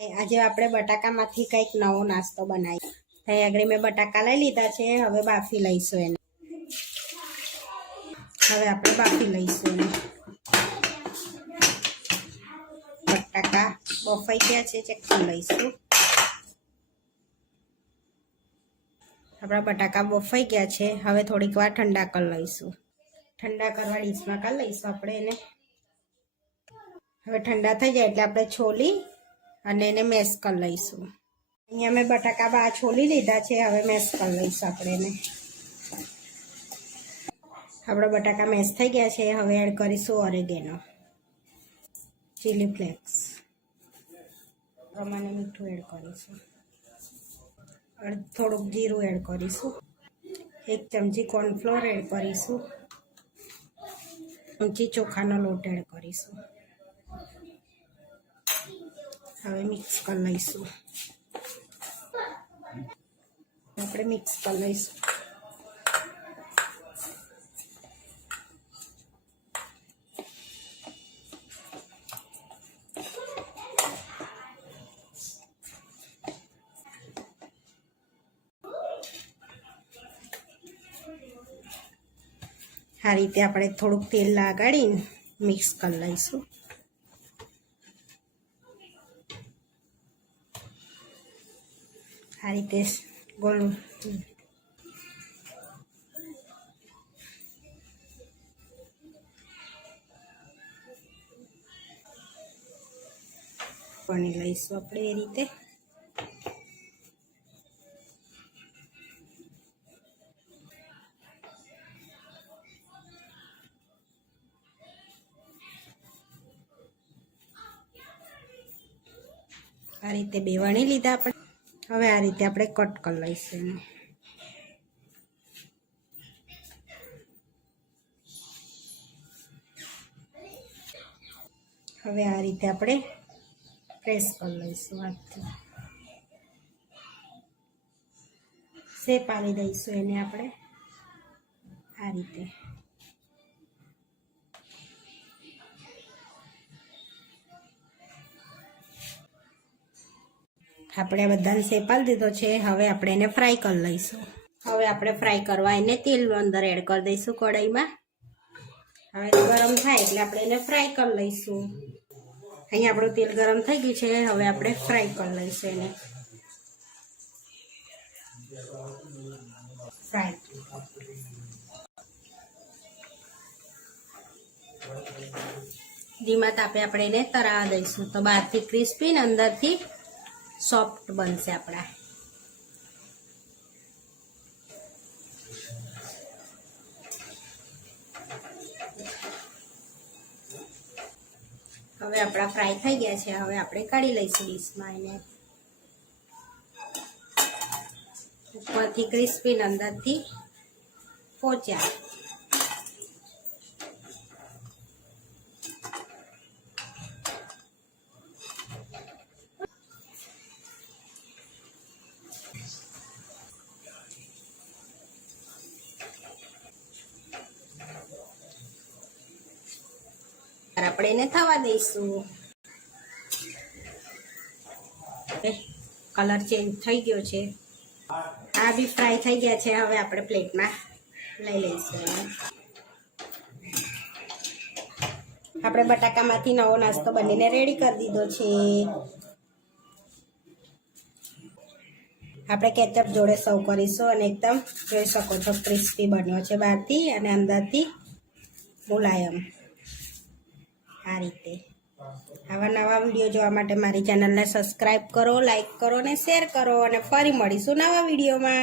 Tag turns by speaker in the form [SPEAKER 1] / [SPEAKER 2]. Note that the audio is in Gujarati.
[SPEAKER 1] આજે આપણે બટાકામાંથી કંઈક નવો નાસ્તો બનાવીએ ત્યાં આગળ મેં બટાકા લઈ લીધા છે, હવે બાફી લઈશું એને. હવે આપણે બાફી લઈશું એને. બટાકા બફાઈ ગયા છે ચેક લઈશું. આપણા બટાકા બફાઈ ગયા છે, હવે થોડીક વાર ઠંડા કરી લઈશું. ઠંડા કરવા ડીશમાં કરી લઈશું આપણે એને. હવે ઠંડા થઈ જાય એટલે આપણે છોલી અને એને મેશ કરી લઈશું. અહીંયા મેં બટાકા બા છોલી લીધા છે, હવે મેશ કરી લઈશું આપણે એને. આપણા બટાકા મેશ થઈ ગયા છે, હવે એડ કરીશું ઓરેગેનો ચીલી ફ્લેક્સ પ્રમાણે મીઠું એડ કરીશું. થોડુંક જીરું એડ કરીશું. એક ચમચી કોર્નફ્લોર એડ કરીશું. ચમચી ચોખાનો લોટ એડ કરીશું. હવે મિક્સ કરી લઈશું. આપણે મિક્સ કરી લઈશું. આ રીતે આપણે થોડુંક તેલ લગાડીને મિક્સ કરી લઈશું. આ રીતે ગોળ બની લઈશું આપણે એ રીતે આ રીતે બે વણી લીધા આપણે હવે આ રીતે આપણે કટ કરી લઈશું હવે આ રીતે આપણે પ્રેસ કરી લઈશું હાથથી. શેપ આવી દઈશું એને આપણે. આ રીતે. આપણે બધાને શેપાલ દીધો છે. હવે આપણે એને ફ્રાય કરી લઈશું. હવે આપણે ફ્રાય કરવા એને તેલ અંદર એડ કરી દઈશું કઢાઈમાં. હવે ગરમ થાય એટલે આપણે એને ફ્રાય કરી લઈશું. અહીંયા આપણું તેલ ગરમ થઈ ગયું છે. હવે આપણે ફ્રાય કરી લઈશું એને. ફ્રાય ધીમા તાપે આપણે એને તરાવા દઈશું. તો બહારથી ક્રિસ્પી ને અંદરથી સોફ્ટ બનશે આપણા. હવે આપણા ફ્રાય થઈ ગયા છે. હવે આપણે કાઢી લઈશું ડીશમાં એને. ઉપરથી ક્રિસ્પી અંદરથી પોચ્યા આપણે એને થવા દઈશું. કલર ચેન્જ થઈ ગયો છે. આ બી ફ્રાય થઈ ગયા છે, હવે આપણે પ્લેટમાં લઈ લઈશું. આપણે બટાકામાંથી નવો નાસ્તો બનીને રેડી કરી દીધો છે. આપણે કેચઅપ જોડે સર્વ કરીશું અને એકદમ જોઈ શકો છો, ક્રિસ્પી બન્યો છે બહારથી અને અંદરથી મુલાયમ. આ રીતે. આવા નવા વીડિયો જોવા માટે મારી ચેનલને સબસ્ક્રાઈબ કરો લાઈક કરો અને શેર કરો અને ફરી મળીશું નવા વિડીયોમાં.